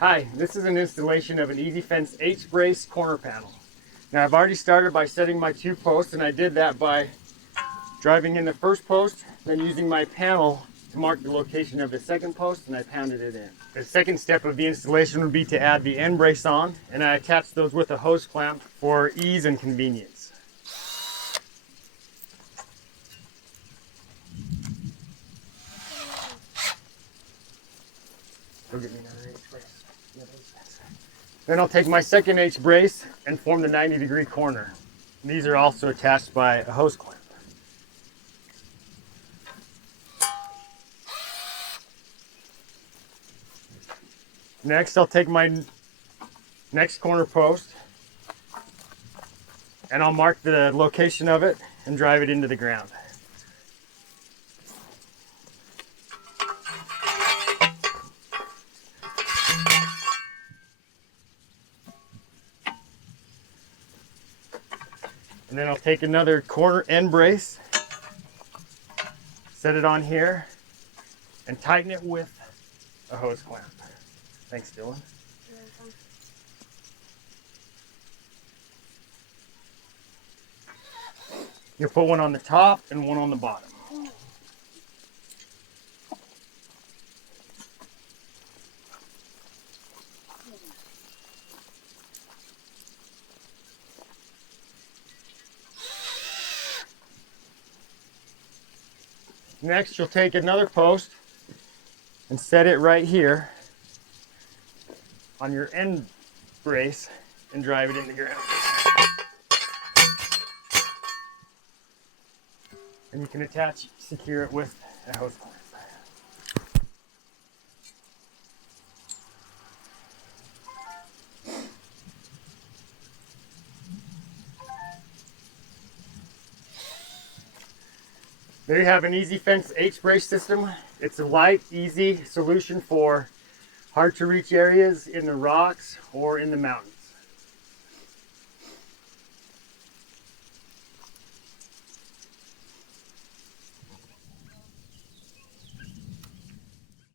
Hi, this is an installation of an Easy Fence H-brace corner panel. Now I've already started by setting my 2 posts, and I did that by driving in the first post, then using my panel to mark the location of the second post, and I pounded it in. The second step of the installation would be to add the end brace on, and I attached those with a hose clamp for ease and convenience. Go get me another H-brace. Then I'll take my second H-brace and form the 90-degree corner. These are also attached by a hose clamp. Next, I'll take my next corner post and I'll mark the location of it and drive it into the ground. And then I'll take another corner end brace, set it on here, and tighten it with a hose clamp. Thanks, Dylan. You'll put one on the top and one on the bottom. Next, you'll take another post and set it right here on your end brace and drive it in the ground. And you can secure it with a hose clamp. There you have an Easy Fence H-brace system. It's a light, easy solution for hard to reach areas in the rocks or in the mountains.